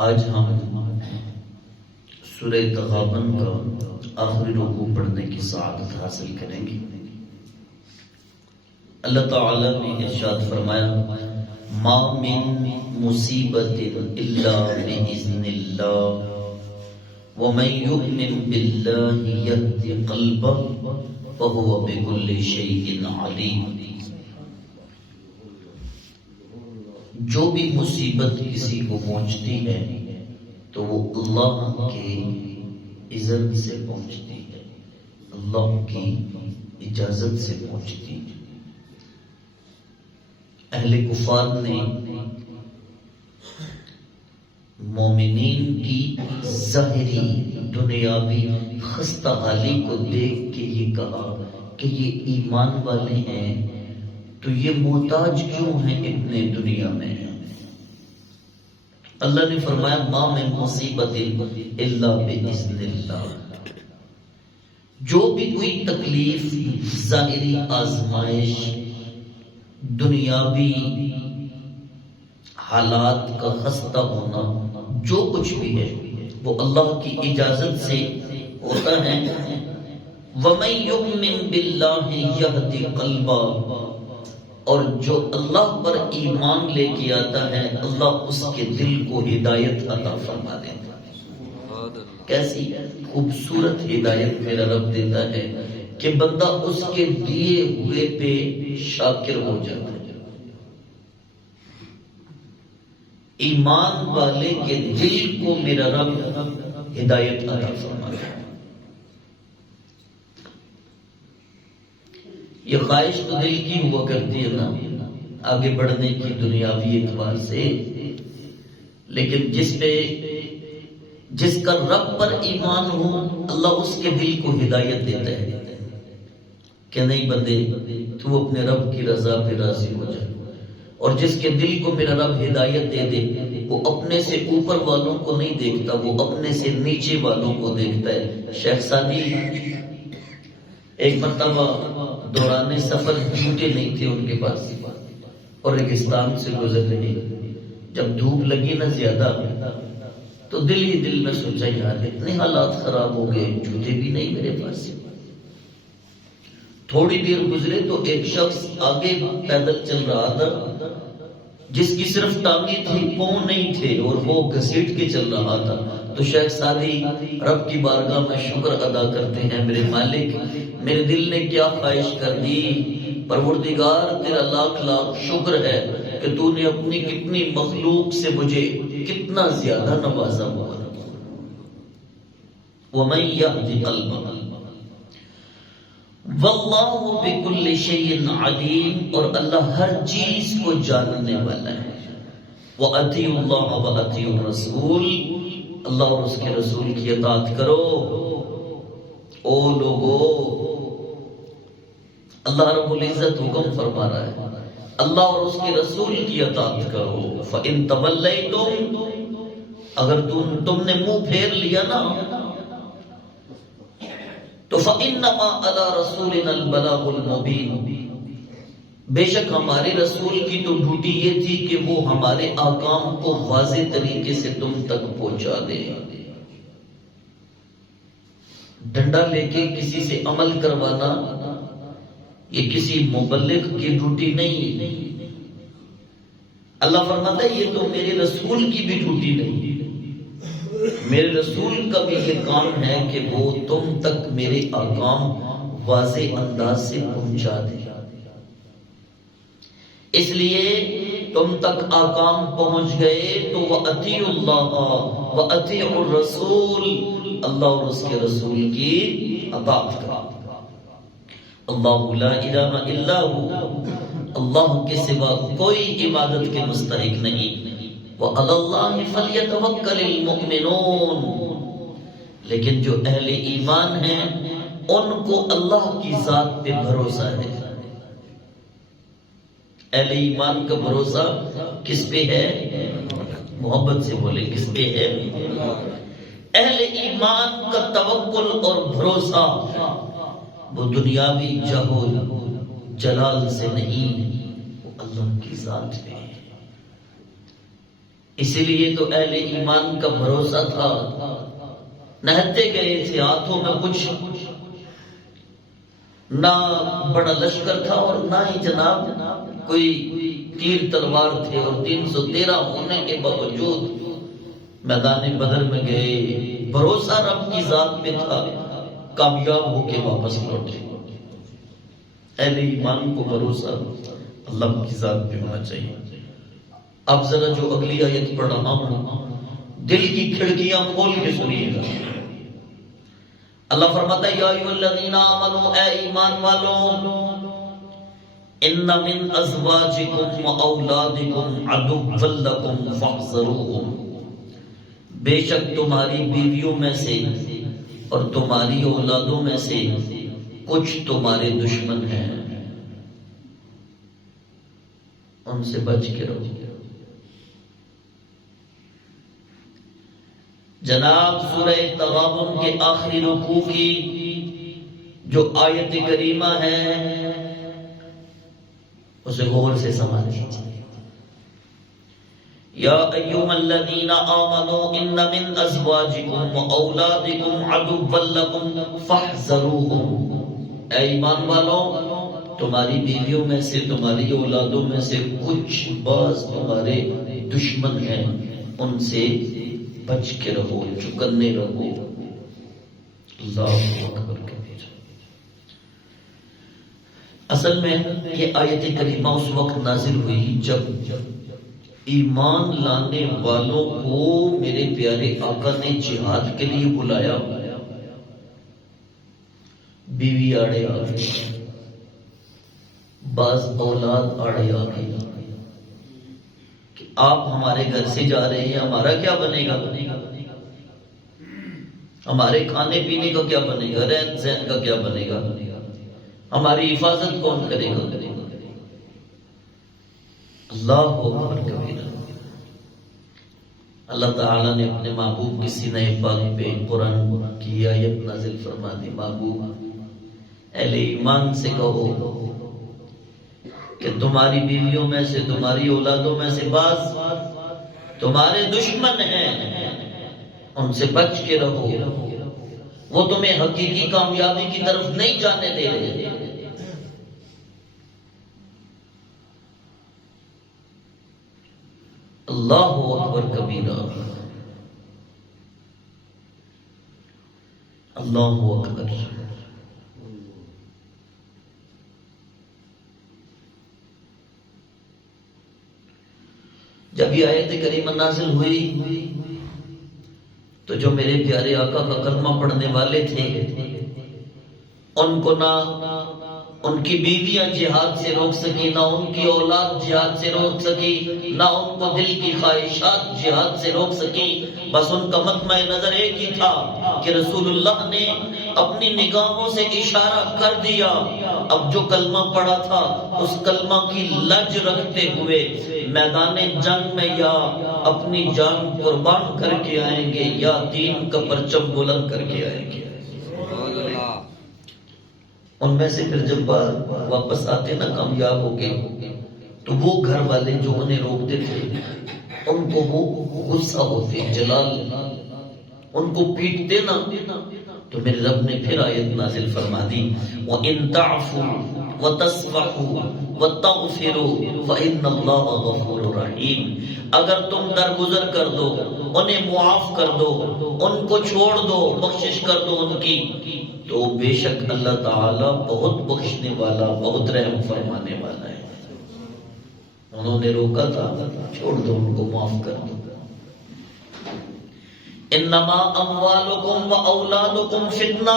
آج ہم سورہ تغابن کا آخری رکوع پڑھنے کی سعادت حاصل کریں گے۔ اللہ تعالیٰ نے ارشاد فرمایا ما من مصیبت الا باذن اللہ ومن یؤمن باللہ یهد قلبہ وهو بكل شیء علیم۔ جو بھی مصیبت کسی کو پہنچتی ہے تو وہ اللہ کے اذن سے پہنچتی ہے، اللہ کی اجازت سے پہنچتی ہے۔ اہل کفار نے مومنین کی ظاہری دنیاوی خستہ حالی کو دیکھ کے یہ کہا کہ یہ ایمان والے ہیں تو یہ محتاج کیوں ہیں اتنے دنیا میں۔ اللہ نے فرمایا ما من مصیبت الا باذن اللہ، جو بھی کوئی تکلیف، ظاہری آزمائش، دنیاوی حالات کا خستہ ہونا، جو کچھ بھی ہے وہ اللہ کی اجازت سے ہوتا ہے۔ وَمَن يُؤْمِن بِاللَّهِ يَهْدِ قَلْبَهُ، اور جو اللہ پر ایمان لے کے آتا ہے اللہ اس کے دل کو ہدایت عطا فرما دیتا ہے۔ کیسی خوبصورت ہدایت میرا رب دیتا ہے کہ بندہ اس کے دیے ہوئے پہ شاکر ہو جاتا ہے۔ ایمان والے کے دل کو میرا رب ہدایت عطا فرماتا ہے۔ یہ خواہش تو دل کی ہوا کرتی ہے نا آگے بڑھنے کی دنیاوی اعتبار سے، لیکن جس کا رب پر ایمان ہو اللہ اس کے دل کو ہدایت دیتا ہے کہ نہیں بندے تو اپنے رب کی رضا پہ راضی ہو جائے، اور جس کے دل کو میرا رب ہدایت دے دے وہ اپنے سے اوپر والوں کو نہیں دیکھتا، وہ اپنے سے نیچے والوں کو دیکھتا ہے۔ شیخ سعدی ایک مرتبہ دوران سفر جوتے نہیں تھے ان کے پاس اور ریگستان سے گزر رہے، جب دھوپ لگی نا زیادہ تو دل ہی دل میں سوچا یار اتنے حالات خراب ہو گئے، جوتے بھی نہیں میرے پاس۔ تھوڑی دیر گزرے تو ایک شخص آگے پیدل چل رہا تھا جس کی صرف ٹانگیں تھی، پاؤں نہیں تھے، اور وہ گھسیٹ کے چل رہا تھا۔ تو شیخ سعدی رب کی بارگاہ میں شکر ادا کرتے ہیں، میرے مالک میرے دل نے کیا خواہش کر دی، پروردگار تیرا لاکھ لاکھ شکر ہے کہ تو نے اپنی کتنی مخلوق سے مجھے کتنا زیادہ نوازا ہوا۔ وَمَن يَهْدِ قَلْبَهُ وَاللَّهُ بِكُلِّ شَيْءٍ عَلِيمٌ، اور اللہ ہر چیز کو جاننے والا ہے۔ وَأَطِيعُوا اللَّهَ وَأَطِيعُوا الرَّسُولَ، اللہ اور اس کے رسول کی اطاعت کرو۔ او لوگو، اللہ رب العزت حکم فرما رہا ہے اللہ اور اس کے رسول کی اطاعت کرو۔ فَإِن تَوَلَّيْتُمْ، اگر تم نے منہ پھیر لیا نا تو فَإِنَّمَا عَلَى رَسُولِنَا الْبَلَاغُ الْمُبِينُ، بے شک ہمارے رسول کی تو ڈیوٹی یہ تھی کہ وہ ہمارے احکام کو واضح طریقے سے تم تک پہنچا دے۔ ڈنڈا لے کے کسی سے عمل کروانا یہ کسی مبلغ کی ڈیوٹی نہیں۔ اللہ فرماتا ہے یہ تو میرے رسول کی بھی ڈیوٹی نہیں، میرے رسول کا بھی یہ کام ہے کہ وہ تم تک میرے احکام واضح انداز سے پہنچا دے۔ اس لیے تم تک احکام پہنچ گئے تو وَأَطِيعُوا اللَّهَ وَأَطِيعُوا الرَّسُولَ، اللہ اور اس کے رسول کی اطاعت کرو۔ اللہ لا الہ الا ہو، اللہ کے سوا کوئی عبادت کے مستحق نہیں۔ وَعَلَى اللَّهِ فَلْيَتَوَكَّلِ الْمُؤْمِنُونَ، لیکن جو اہل ایمان ہیں ان کو اللہ کی ذات پہ بھروسہ ہے۔ اہل ایمان کا بھروسہ کس پہ ہے؟ محبت سے بولے کس پہ ہے؟ اہل ایمان کا توکل اور بھروسہ وہ دنیاوی جاہ و جلال سے نہیں، وہ اللہ کی ذات پہ ہے۔ اسی لیے تو اہل ایمان کا بھروسہ تھا، نہتے گئے تھے، ہاتھوں میں کچھ نہ بڑا لشکر تھا اور نہ ہی جناب کوئی تیر تلوار تھے، اور 313 ہونے کے باوجود میدان بدر میں گئے، بھروسہ رب کی ذات پہ تھا، کامیاب ہو کے واپس لوٹے۔ اہل ایمان کو بھروسہ اللہ کی ذات پہ ہونا چاہیے۔ اب ذرا جو اگلی آیت پڑھ رہا ہوں دل کی کھڑکیاں کھول کے سنیے گا۔ اللہ فرماتا ہے یا ایھا الذین آمنوا، اے ایمان والو، ان من ازواجکم و اولادکم عدوا لکم فاحذروہم، بے شک تمہاری بیویوں میں سے اور تمہاری اولادوں میں سے کچھ تمہارے دشمن ہیں، ان سے بچ کے رہو۔ جناب سورہ تغابن کے آخری رکوع کی جو آیت کریمہ ہے اسے غور سے سمجھ لیجیے۔ یا ایھا الذین آمنوا ان من ازواجکم و اولادکم عدوا لکم فاحذروہم، اے ایمان والو، تمہاری بیویوں میں سے تمہاری اولادوں میں سے کچھ بعض تمہارے دشمن ہیں، ان سے بچ کے رہو، چکنے رہو۔ اللہ اکبر کبیر۔ اصل میں یہ آیت کریمہ اس وقت نازل ہوئی جب ایمان لانے والوں کو میرے پیارے آقا نے جہاد کے لیے بلایا، بیوی آڑے آ گئی، بعض اولاد آڑے آ گئی کہ آپ ہمارے گھر سے جا رہے ہیں، ہمارا کیا بنے گا، ہمارے کھانے پینے کا کیا بنے گا، رہن سہن کا کیا بنے گا، ہماری حفاظت کون کرے گا۔ اللہ اکبر کبیرہ۔ اللہ تعالیٰ نے اپنے محبوب کی سینہ پاک پہ قرآن کی آیت نازل فرما دی، محبوب اہل ایمان سے کہو کہ تمہاری بیویوں میں سے تمہاری اولادوں میں سے بعض تمہارے دشمن ہیں، ان سے بچ کے رہو، وہ تمہیں حقیقی کامیابی کی طرف نہیں جانے دے رہے۔ اللہ اکبر کبیرہ، اللہ اکبر۔ جب یہ آیت کریمہ نازل ہوئی تو جو میرے پیارے آقا کا کلمہ پڑھنے والے تھے ان کو نہ ان کی بیویاں جہاد سے روک سکی، نہ ان کی اولاد جہاد سے روک سکی، نہ ان کو دل کی خواہشات جہاد سے روک سکی، بس ان کا مطمع نظر ایک ہی تھا کہ رسول اللہ نے اپنی نگاہوں سے اشارہ کر دیا، اب جو کلمہ پڑھا تھا اس کلمہ کی لج رکھتے ہوئے میدان جنگ میں یا اپنی جان قربان کر کے آئیں گے یا دین کا پرچم بلند کر کے آئیں گے۔ ان میں سے پھر جب واپس آتے نا کامیاب ہو کے، تو وہ گھر والے جو انہیں روکتے تھے ان کو وہ غصہ ہوتے، جلال، ان کو پیٹتے نا، تو میرے رب نے پھر آیت نازل فرما دی وَإِن تَعْفُوا وَتَصْفَحُوا وَتَغْفِرُوا فَإِنَّ اللَّهَ غَفُورٌ رَحِيمٌ، اگر تم درگزر کر دو، انہیں معاف کر دو، ان کو چھوڑ دو، بخشش کر دو ان کی، تو بے شک اللہ تعالیٰ بہت بخشنے والا، بہت رحم فرمانے والا ہے۔ انہوں نے روکا تھا، چھوڑ دو، ان کو معاف کر دو۔ انما اموالکم و اولادکم فتنہ،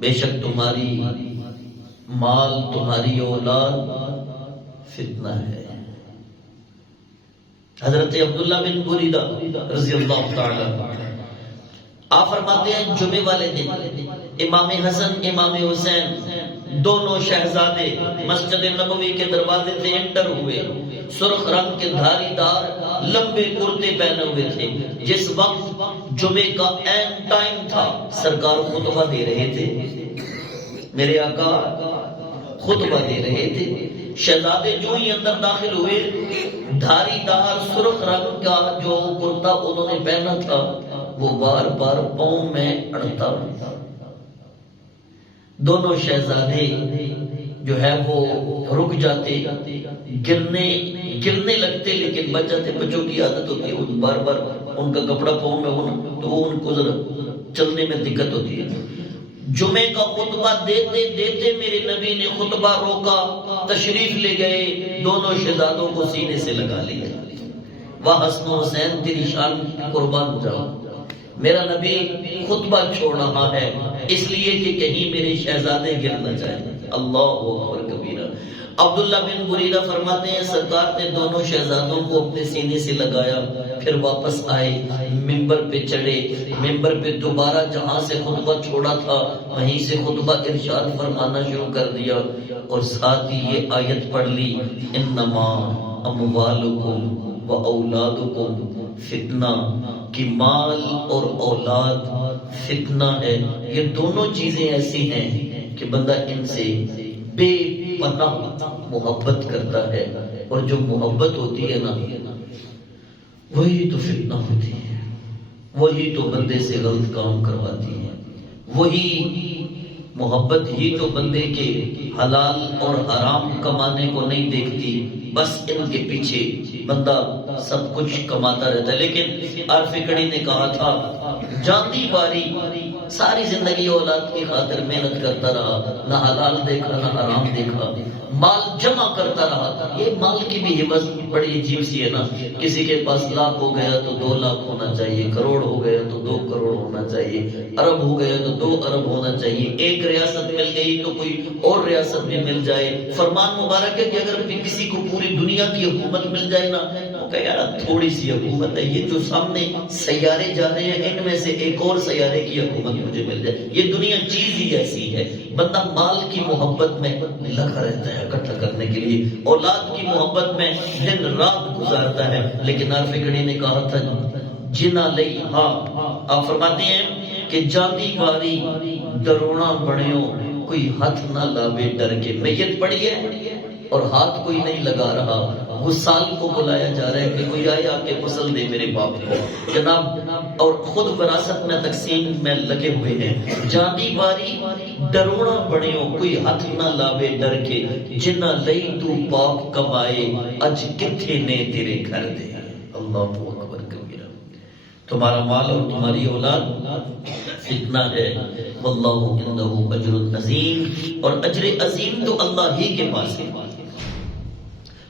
بے شک تمہاری مال، تمہاری اولاد فتنہ ہے۔ حضرت عبداللہ بن بریدہ رضی اللہ تعالی آپ فرماتے ہیں جمعے والے دن امام حسن امام حسین دونوں شہزادے مسجد نبوی کے دروازے سے انٹر ہوئے، سرخ رنگ کے دھاری دار لمبے کرتے پہنے ہوئے تھے۔ جس وقت جمعے کا عین ٹائم تھا، سرکار خطبہ دے رہے تھے، میرے آقا خطبہ دے رہے تھے، شہزادے جو ہی اندر داخل ہوئے، دھاری دار سرخ رنگ کا جو کرتا انہوں نے پہنا تھا وہ بار بار پاؤں میں اڑتا۔ دونوں شہزادے جو ہے وہ رک جاتے، گرنے لگتے، لیکن بچ جاتے۔ بچوں کی عادت ہوتی ہے بار بار ان کا کپڑا پاؤں میں ہونا، تو وہ ان کو ذرا چلنے میں دقت ہوتی ہے۔ جمعے کا خطبہ دیتے دیتے میرے نبی نے خطبہ روکا، تشریف لے گئے، دونوں شہزادوں کو سینے سے لگا لیا۔ واہ حسن و حسین تیری شان قربان جاؤ، میرا نبی خطبہ چھوڑ رہا ہے اس لیے کہ کہیں میرے شہزادے گر نہ جائیں۔ اللہ اکبر کبیرہ۔ عبداللہ بن بریدہ فرماتے ہیں سرکار نے دونوں شہزادوں کو اپنے سینے سے لگایا، پھر واپس آئے، ممبر پہ چڑھے، ممبر پہ دوبارہ جہاں سے خطبہ چھوڑا تھا وہیں سے خطبہ ارشاد فرمانا شروع کر دیا، اور ساتھ ہی یہ آیت پڑھ لی، انما اموالکم و اولادکم فتنہ، کہ مال اور اولاد فتنہ ہے۔ یہ دونوں چیزیں ایسی ہیں کہ بندہ ان سے بے پناہ محبت کرتا ہے، اور جو محبت ہوتی ہے نا وہی تو فتنہ ہوتی ہے، وہی تو بندے سے غلط کام کرواتی ہے، وہی محبت ہی تو بندے کے حلال اور حرام کمانے کو نہیں دیکھتی، بس ان کے پیچھے بندہ سب کچھ کماتا رہتا ہے۔ لیکن عارف کڑی نے کہا تھا جاندی باری ساری زندگی اولاد کی خاطر محنت کرتا رہا، نہ حلال دیکھا نہ حرام دیکھا، مال جمع کرتا رہا۔ یہ مال کی بھی حفظ بڑی عجیب سی ہے نا، کسی کے پاس لاکھ ہو گیا تو 2 لاکھ ہونا چاہیے، کروڑ ہو گیا تو 2 کروڑ ہونا چاہیے، ارب ہو گیا تو 2 ارب ہونا چاہیے، ایک ریاست مل گئی تو کوئی اور ریاست بھی مل جائے۔ فرمان مبارک ہے کہ اگر کسی کو پوری دنیا کی حکومت مل جائے نا، تو کہ یار تھوڑی سی حکومت ہے، یہ جو سامنے سیارے جا رہے ہیں ان میں سے ایک اور سیارے کی حکومت مجھے مل جائے، یہ دنیا چیز ہی ایسی ہے۔ بندہ مال کی محبت میں لگا رہتا ہے اکٹھا کرنے کے لیے، اولاد کی محبت میں دن رات گزارتا ہے۔ لیکن عارف کڑی نے کہا تھا جنا لئی، ہاں آپ فرماتے ہیں کہ جاندی باری درونا بڑیوں، کوئی ہاتھ نہ لاوے ڈر کے۔ میت پڑی ہے اور ہاتھ کوئی نہیں لگا رہا، غسال کو بلایا جا رہا ہے کہ کوئی آئے آ کے غسل دے میرے باپ کو جناب، اور خود وراثت میں تقسیم میں لگے ہوئے ہیں۔ جاندی باری ڈرونا بڑیوں، کوئی ہاتھ نہ لاوے ڈر کے، جنا لئی تو پاپ کمائے، اج کتھے نے تیرے گھر دے۔ اللہ اکبر کبیرہ۔ تمہارا مال اور تمہاری اولاد فتنہ ہے، واللہ عنہ اجر عظیم، اور اجر عظیم تو اللہ ہی کے پاس ہے۔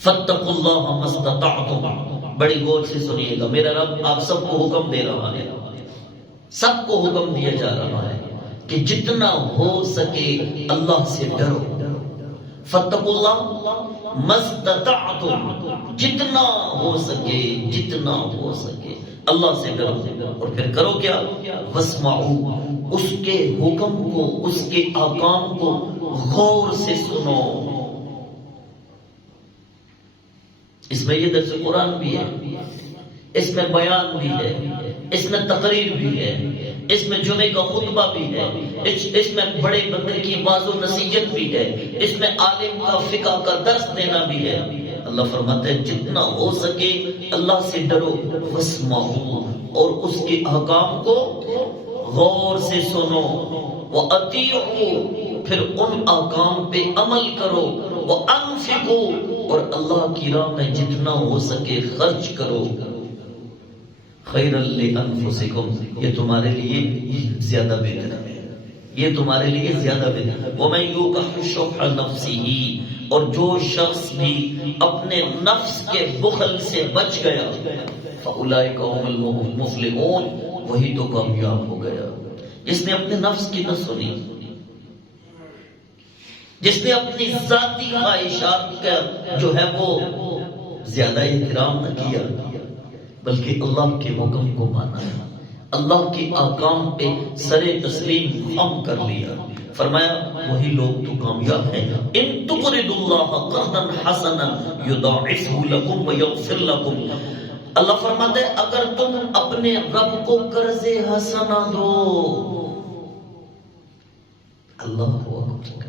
فاتقوا اللہ ما استطعتم، بڑی غور سے سنیے گا، میرا رب آپ سب کو حکم دے رہا ہے، سب کو حکم دیا جا رہا ہے کہ جتنا ہو سکے اللہ سے ڈرو۔ فاتقوا اللہ ما استطعتم، جتنا ہو سکے، جتنا ہو سکے اللہ سے ڈرو، اور پھر کرو کیا؟ واسمعوا، اس کے حکم کو، اس کے احکام کو غور سے سنو۔ اس میں یہ درس قرآن بھی ہے، اس میں بیان بھی ہے، اس میں تقریر بھی ہے، اس میں جمعے کا خطبہ بھی ہے، اس میں بڑے بندے کی واعظ و نصیحت بھی ہے، اس میں عالم کا فقہ کا درس دینا بھی ہے۔ اللہ فرماتا ہے جتنا ہو سکے اللہ سے ڈرو، واسمعوا، اور اس کے احکام کو غور سے سنو، وَأَطِيعُوا، پھر ان احکام پہ عمل کرو، وَأَنفِقُوا، اور اللہ کی راہ میں جتنا ہو سکے خرچ کرو، خیرا لانفسکم، یہ تمہارے لیے زیادہ بہتر ہے، یہ تمہارے لیے زیادہ بہتر ہے۔ وَمَن یُوقَ شُحَّ نَفْسِهِ، اور جو شخص بھی اپنے نفس کے بخل سے بچ گیا، فَأُولَئِکَ هُمُ الْمُفْلِحُونَ، وہی تو کامیاب ہو گیا۔ جس نے اپنے نفس کی نہ سنی، جس نے اپنی ذاتی خواہشات کا جو ہے وہ زیادہ احترام نہ کیا، بلکہ اللہ کے حکم کو مانا، اللہ کے احکام پہ سر تسلیم خم کر لیا، فرمایا وہی لوگ تو کامیاب ہیں۔ ان تقرضوا اللہ قرضا حسنا یضاعفہ لکم ویغفر لکم، اللہ فرماتا ہے اگر تم اپنے رب کو قرض حسنا دو، اللہ اکبر،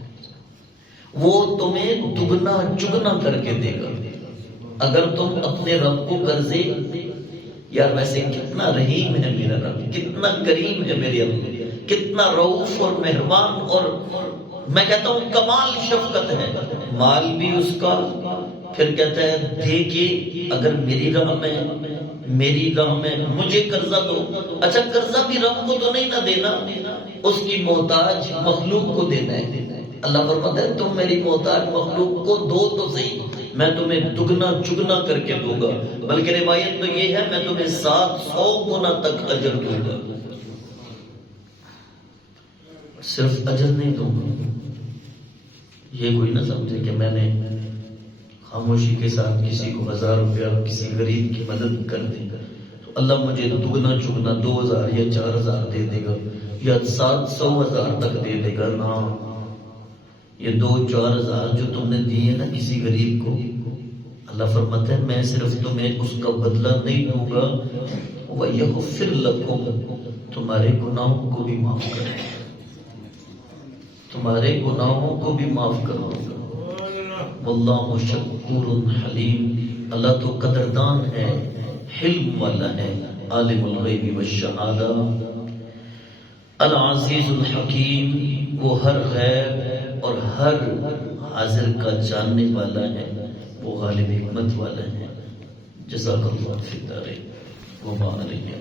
وہ تمہیں دگنا چگنا کر کے دے گا۔ اگر تم اپنے رب کو قرضے، یار ویسے کتنا رحیم ہے میرا رب، کتنا کریم ہے میرے رب، کتنا رؤوف اور مہربان، اور میں کہتا ہوں کمال شفقت ہے، مال بھی اس کا، پھر کہتا ہے دے کے اگر میری راہ میں مجھے قرضہ دو۔ اچھا قرضہ بھی رب کو تو نہیں نہ دینا، اس کی محتاج مخلوق کو دینا ہے۔ اللہ فرماتا ہے تم میری محتاج مخلوق کو دو تو صحیح، میں تمہیں دگنا چگنا کر کے دوں گا، بلکہ روایت تو یہ ہے میں تمہیں 700 گنا تک اجر دوں گا۔ صرف اجر نہیں دوں گا، یہ کوئی نہ سمجھے کہ میں نے خاموشی کے ساتھ کسی کو 1000 روپیہ کسی غریب کی مدد کر دی تو اللہ مجھے دگنا چگنا 2000 یا 4000 دے دے گا یا 700,000 تک دے دے گا۔ نا، یہ 2-4,000 جو تم نے دیے نا کسی غریب کو، اللہ فرماتا ہے میں صرف تمہیں اس کا بدلہ نہیں دوں گا، وَيَغْفِرْ لَكُمْ، تمہارے گناہوں کو بھی معاف کرے گا، تمہارے گناہوں کو بھی معاف کروں گا۔ واللہ شکور حلیم، اللہ تو قدردان ہے، حلم والا ہے، عالم الغیب والشہادہ، العزیز الحکیم، وہ ہر غیب اور ہر حاضر کا جاننے والا ہے، وہ غالب حکمت والا ہے۔ جزاک اللہ فی الدارین وما علیہ